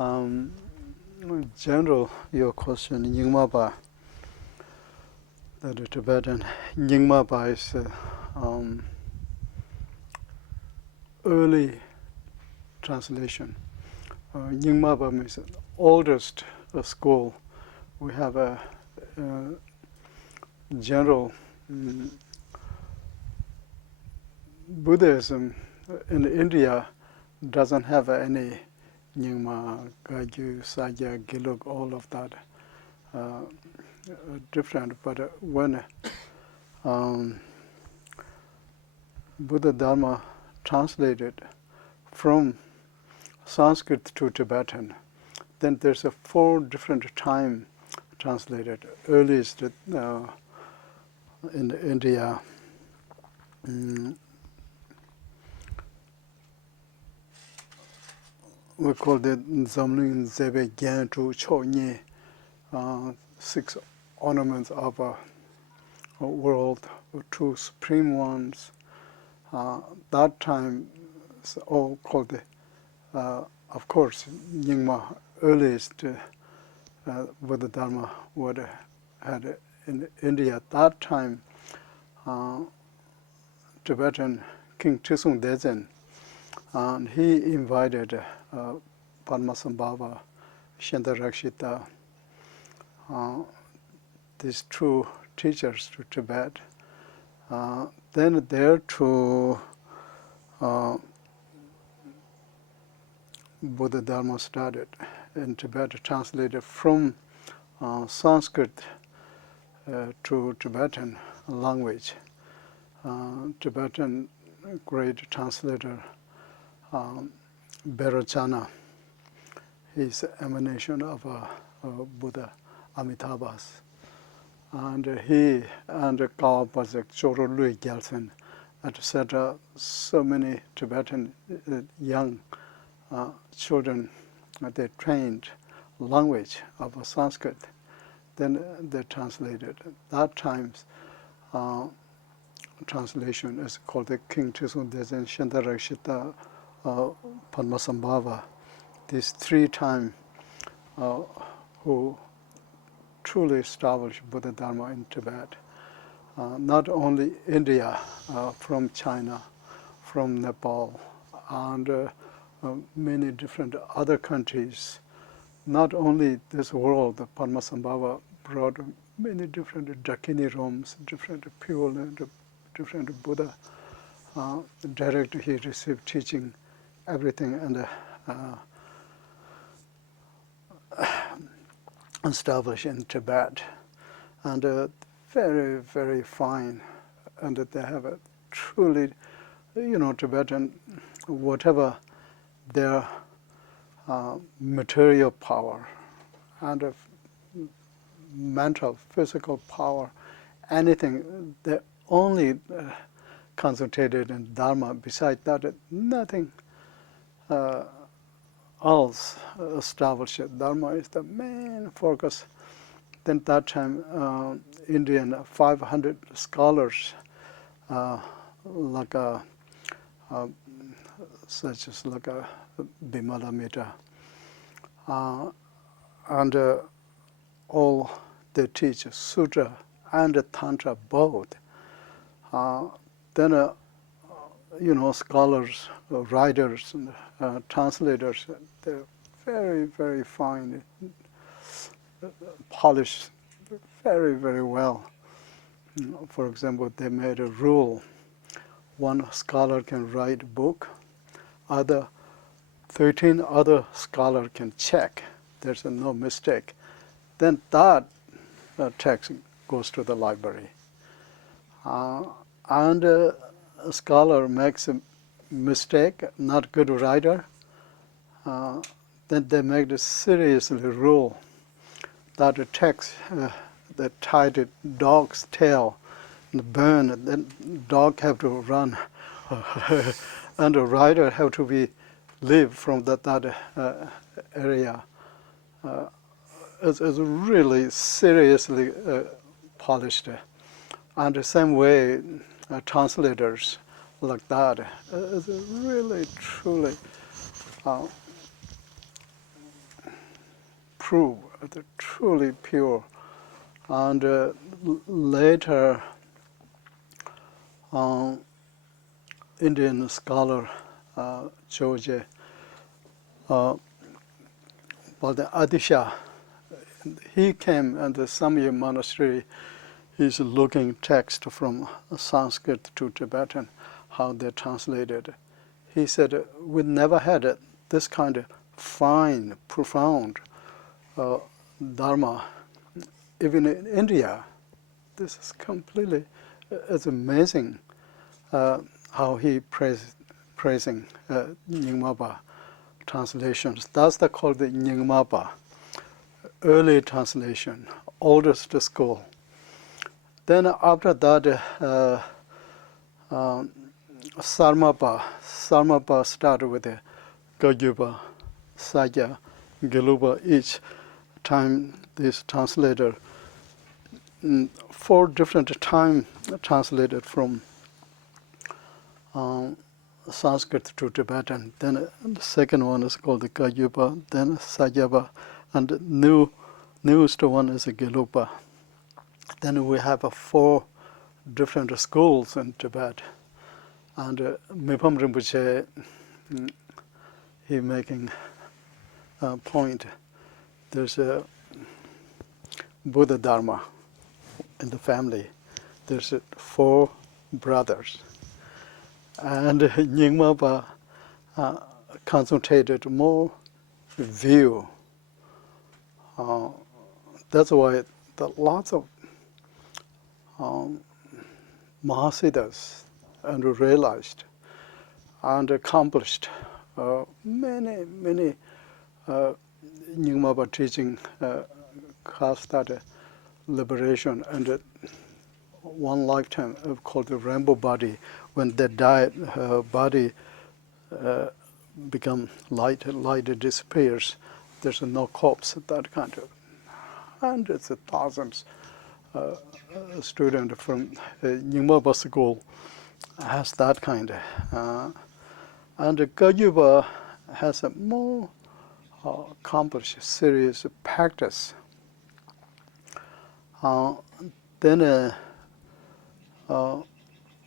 Um, in general, your question, Nyingma Ba, the Tibetan Nyingma Ba is early translation. Nyingma Ba means the oldest school. We have a general Buddhism in India doesn't have any Nyingma, Gaju, Sajya, Giluk, all of that different. But when Buddha Dharma translated from Sanskrit to Tibetan, then there's a 4 different time translated. Earliest in India, we call it Zamling Zebe Gyantu Cho Nye, 6 ornaments of a world, 2 supreme ones. That time, it's all called, of course, Nyingma, earliest Buddha Dharma would had in India at that time. Tibetan King Trisung Dezen, and he invited Padmasambhava, Shantarakshita, these 2 teachers to Tibet. Then there to Buddha Dharma started in Tibet, translated from Sanskrit to Tibetan language. Tibetan great translator Berachana, he's emanation of Buddha Amitabhas. And he and Kawapazak, Choro Lui Gyaltsen, etc., so many Tibetan young children, they trained language of Sanskrit. Then they translated. That time's translation is called the King Trisung Dezen, Shantarakshita, Padmasambhava. These 3 times who truly established Buddha Dharma in Tibet. Not only India, from China, from Nepal, and many different other countries. Not only this world, the Padmasambhava brought many different Dakini rooms, different people, different Buddha. Direct he received teaching, everything, and established in Tibet. And very, very fine. And they have a truly, Tibetan, whatever their material power and mental, physical power, anything, they only concentrated in Dharma. Besides that, nothing else established. Dharma is the main focus. Then that time, Indian 500 scholars, like such as like Bimala Mita, and all they teach Sutra and Tantra both. Then, scholars, writers, and translators, they're very, very fine, polished very, very well. For example, they made a rule. 1 scholar can write a book, 13 other scholars can check. There's no mistake. Then that text goes to the library. And a scholar makes a mistake, not good writer, then they make a seriously rule that the text that tied a dog's tail and burn, and then dog have to run, and the writer have to live from that area. It's really seriously polished. And the same way, translators like that is really, truly true, they're truly pure. And later, Indian scholar George but the Adisha, he came and the Samye monastery, he's looking text from Sanskrit to Tibetan, how they're translated. He said, we never had this kind of fine, profound Dharma, even in India. This is completely, it's amazing how he praising Nyingma translations. That's called the Nyingma, early translation, oldest school. Then after that, Sarmapa started with the Gagyupa, Sajya, Gelupa. Each time this translator, 4 different times translated from Sanskrit to Tibetan. Then the second one is called the Gagyupa, then Sagyapa, and the newest one is the Gelupa. Then we have 4 different schools in Tibet. And Mipam Rinpoche, he making a point. There's a Buddha Dharma in the family. There's 4 brothers. And Nyingma concentrated more view. That's why lots of Mahasiddhas and realized and accomplished many Nyingma teaching caused that liberation, and one lifetime called the rainbow body. When they died, her body become light disappears. There's no corpse, that kind of hundreds of thousands students from Nyingma school has that kind of. And Gagyupa has a more accomplished serious practice. Then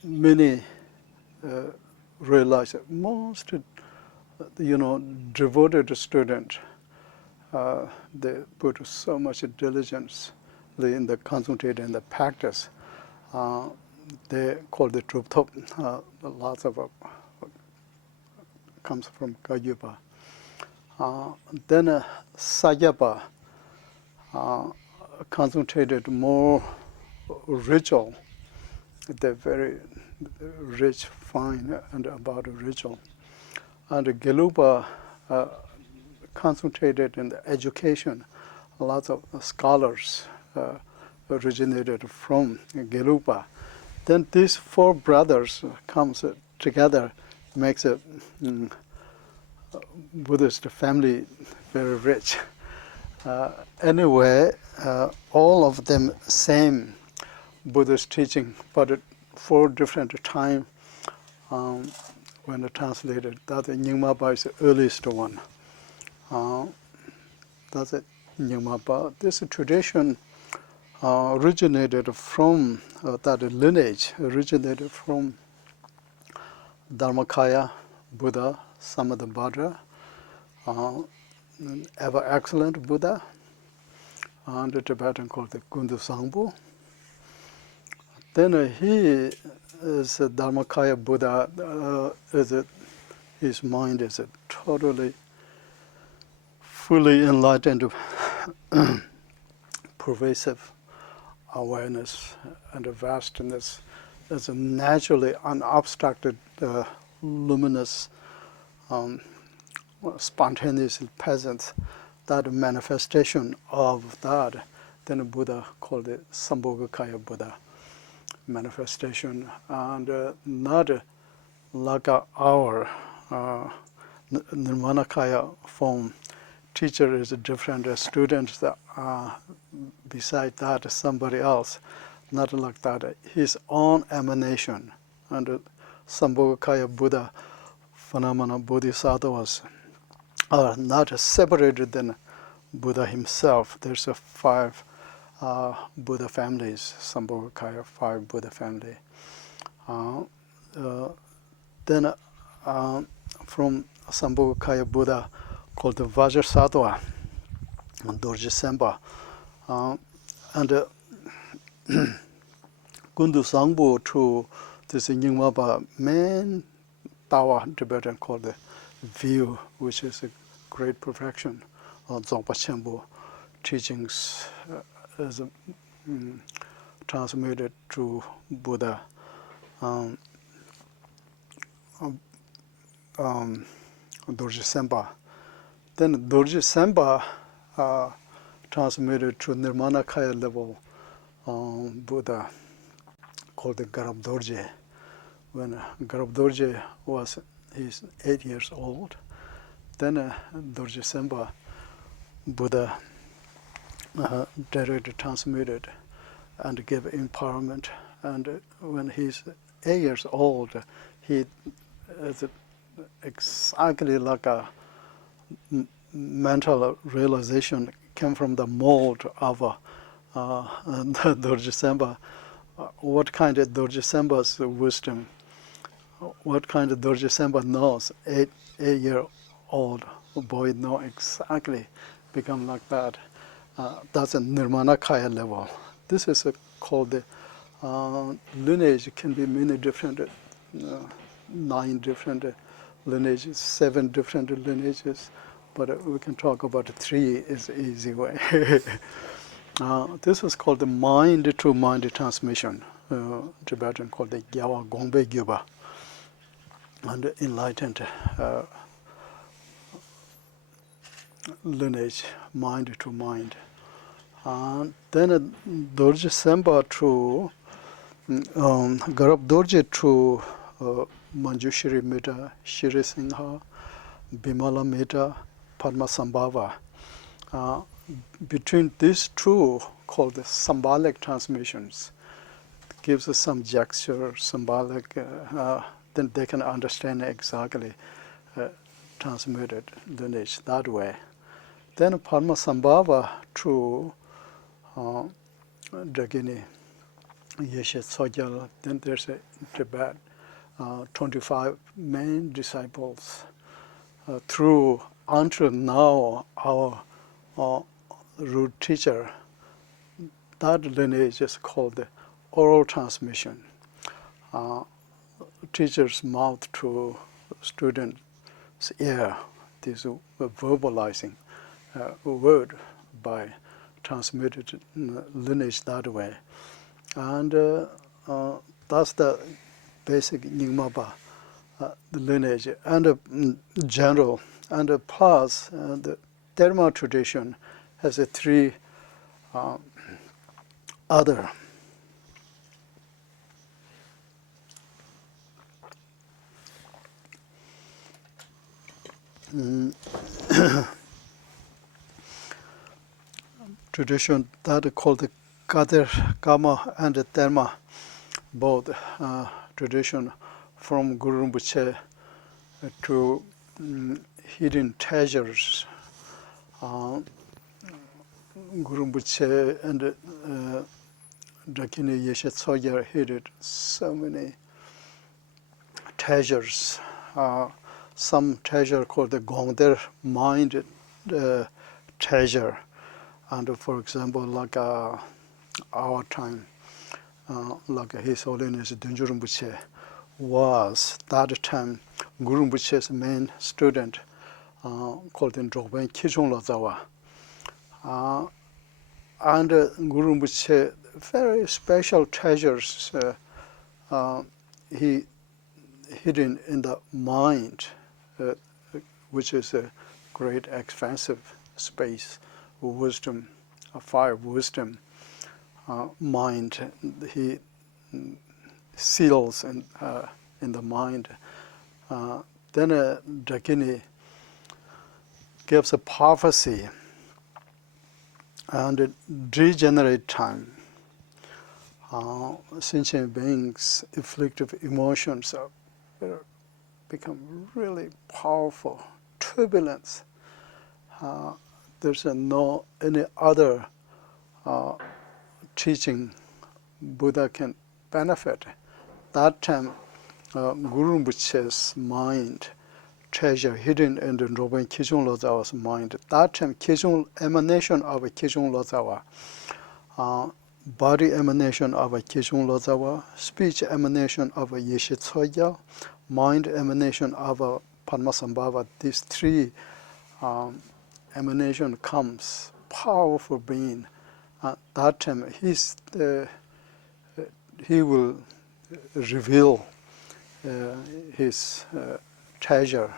many realize that most, devoted student, they put so much diligence in the concentrate and the practice. They call the Truptop. Lots of comes from Gagyupa. Then Sagyapa concentrated more ritual. They're very rich, fine, and about ritual. And Gelupa concentrated in the education. Lots of scholars originated from Gelupa. Then these 4 brothers comes together, makes a Buddhist family very rich. Anyway, all of them same Buddhist teaching, but at 4 different times when translated. That Nyingma is the earliest one. That's it, Nyingma. This tradition originated from that lineage, originated from Dharmakaya Buddha, Samadabhadra, ever excellent Buddha, and the Tibetan called the Gundu Sangpo. Then he is a Dharmakaya Buddha. His mind is totally, fully enlightened, pervasive awareness and vastness. It's a naturally unobstructed, luminous, spontaneous presence. That manifestation of that, then a Buddha called it Sambhogakaya Buddha manifestation, and not like our Nirmanakaya form. Teacher is different, students that beside that somebody else, not like that. His own emanation, and Sambhogakaya Buddha phenomena bodhisattvas are not separated than Buddha himself. There's a 5 Buddha families, Sambhogakaya 5 Buddha family. Then from Sambhogakaya Buddha called the Vajrasattva, Dorje Sempa, and Gundu Sangpo to this Nyingma main Tawa Tibetan called the view, which is a great perfection of Dzogpa Chenpo teachings as transmitted to Buddha. Dorje Sempa. Then Dorje Sempa transmitted to Nirmanakaya level Buddha called the Garab Dorje. When Garab Dorje he's 8 years old, then Dorje Sempa Buddha directly transmitted and gave empowerment. And when he's 8 years old, he is exactly like a mental realization came from the mold of the Dorje Sempa. What kind of Dorje Sempa's wisdom? What kind of Dorje Sempa knows? 8-year-old boy know exactly, become like that. That's a Nirmanakaya level. This is called the lineage. Can be many different, 9 different lineages, 7 different lineages, but we can talk about 3 is the easy way. This is called the mind-to-mind transmission. Tibetan called the Gyawa Gongbe Gyuba, and enlightened lineage, mind-to-mind. Then Dorje Sempa to Garab Dorje to Manjushri Metta, Shri Singha, Bimala Metta, Padma Sambhava. Between these 2, called the symbolic transmissions, gives us some gesture, symbolic, then they can understand exactly transmitted lineage that way. Then Padma Sambhava to Dagini, Yeshe Soquel. Then there's in Tibet 25 main disciples through until now our root teacher. That lineage is called the oral transmission. Teacher's mouth to student's ear. This verbalizing word by transmitted lineage that way. And that's the basic Nyingma the lineage and general. And plus the Terma tradition has a 3 other tradition that are called the Kader, Kama, and the Terma, both tradition from Guru Rinpoche to hidden treasures. Guru Rinpoche and Dakini Yeshe Tsogyar hid so many treasures. Some treasure called the Gongder mind treasure. And for example, like our time, like His Holiness Dudjom Rinpoche was that time Guru Rinpoche's main student, called in Dzogchen Kichung Lazawa. And Guru Rinpoche, very special treasures he hidden in the mind, which is a great expansive space, wisdom, fire wisdom, mind. He seals in the mind. Then Dakini gives a prophecy and regenerate time. Sentient beings' afflictive emotions become really powerful, turbulence. there's no any other teaching Buddha can benefit. That time, Guru Rinpoche's mind, treasure hidden in the Robin Kijong Lozawa's mind. That time, Kijong emanation of Kijong Lozawa, body emanation of Kijong Lozawa, speech emanation of Yeshe Tsoya, mind emanation of Padmasambhava. These three emanation comes, powerful being. That time, he will reveal his treasure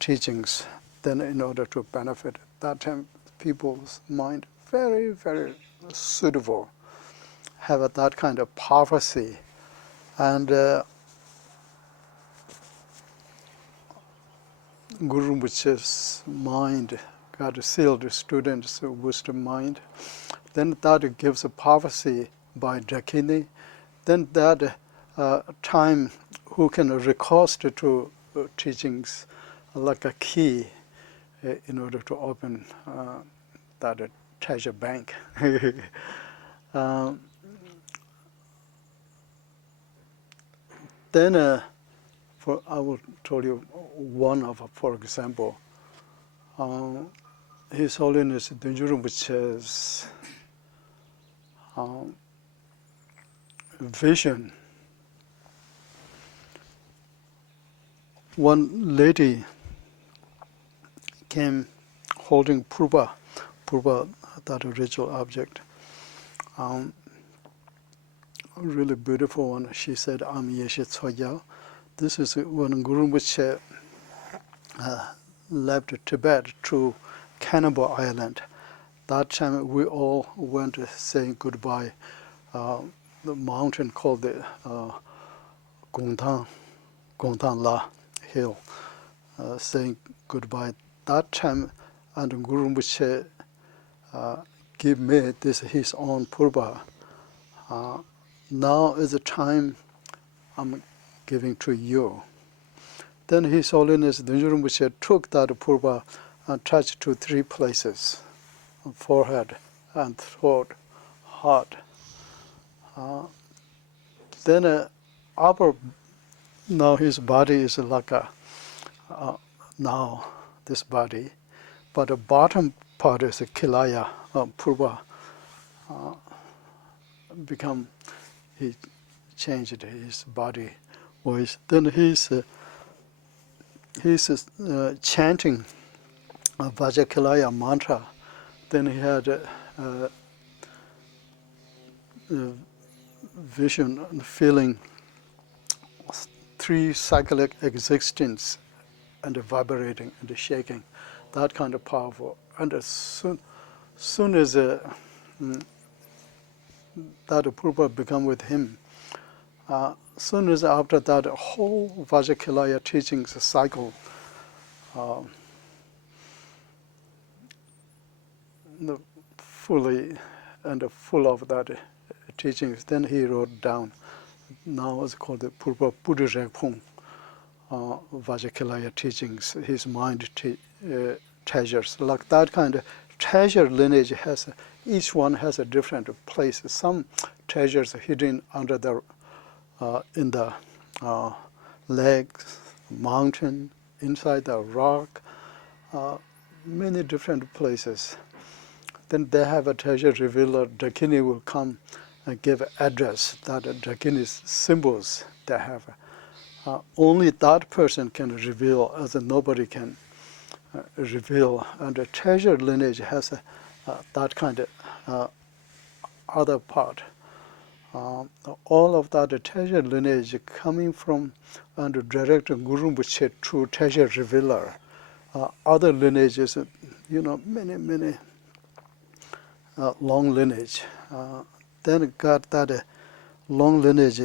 teachings. Then, in order to benefit, that time people's mind very, very suitable, have that kind of prophecy, and Guru Rinpoche's mind got sealed students' wisdom mind. Then that gives a prophecy by Dakini. Then that time who can recourse to teachings like a key in order to open that treasure bank. Then I will tell you one of, for example, His Holiness Dudjom Rinpoche's vision. One lady came holding purba, that ritual object, a really beautiful one. She said, "I'm Yeshe Tsoya." This is when Guru Rinpoche left Tibet to Cannibal Island. That time we all went saying goodbye. The mountain called the Gongtang La Hill, saying goodbye. That time, and Guru Rinpoche gave me this his own purba. Now is the time I'm giving to you. Then His Holiness Dudjom Rinpoche took that purba and touched to three places: forehead and throat, heart. Then now his body is like now this body, but the bottom part is a kilaya, purva. He changed his body voice. Then he's chanting a Vajakilaya mantra. Then he had a vision and feeling three cyclic existence and vibrating and shaking, that kind of powerful. And as soon as that purva become with him, soon as after that whole Vajakilaya teachings cycle fully and full of that teachings, then he wrote down. Now it's called the Purva Buddha Rekpung, Vajakilaya teachings, his mind treasures. Like that kind of treasure lineage has, each one has a different place. Some treasures are hidden under the, in the legs, mountain, inside the rock, many different places. Then they have a treasure revealer. Dakini will come and give address, that Dakini's symbols they have. Only that person can reveal, as nobody can reveal. And the treasure lineage has that kind of other part. All of that treasure lineage coming from under direct Guru Rinpoche true treasure revealer. Other lineages, many long lineage. Then got that long lineage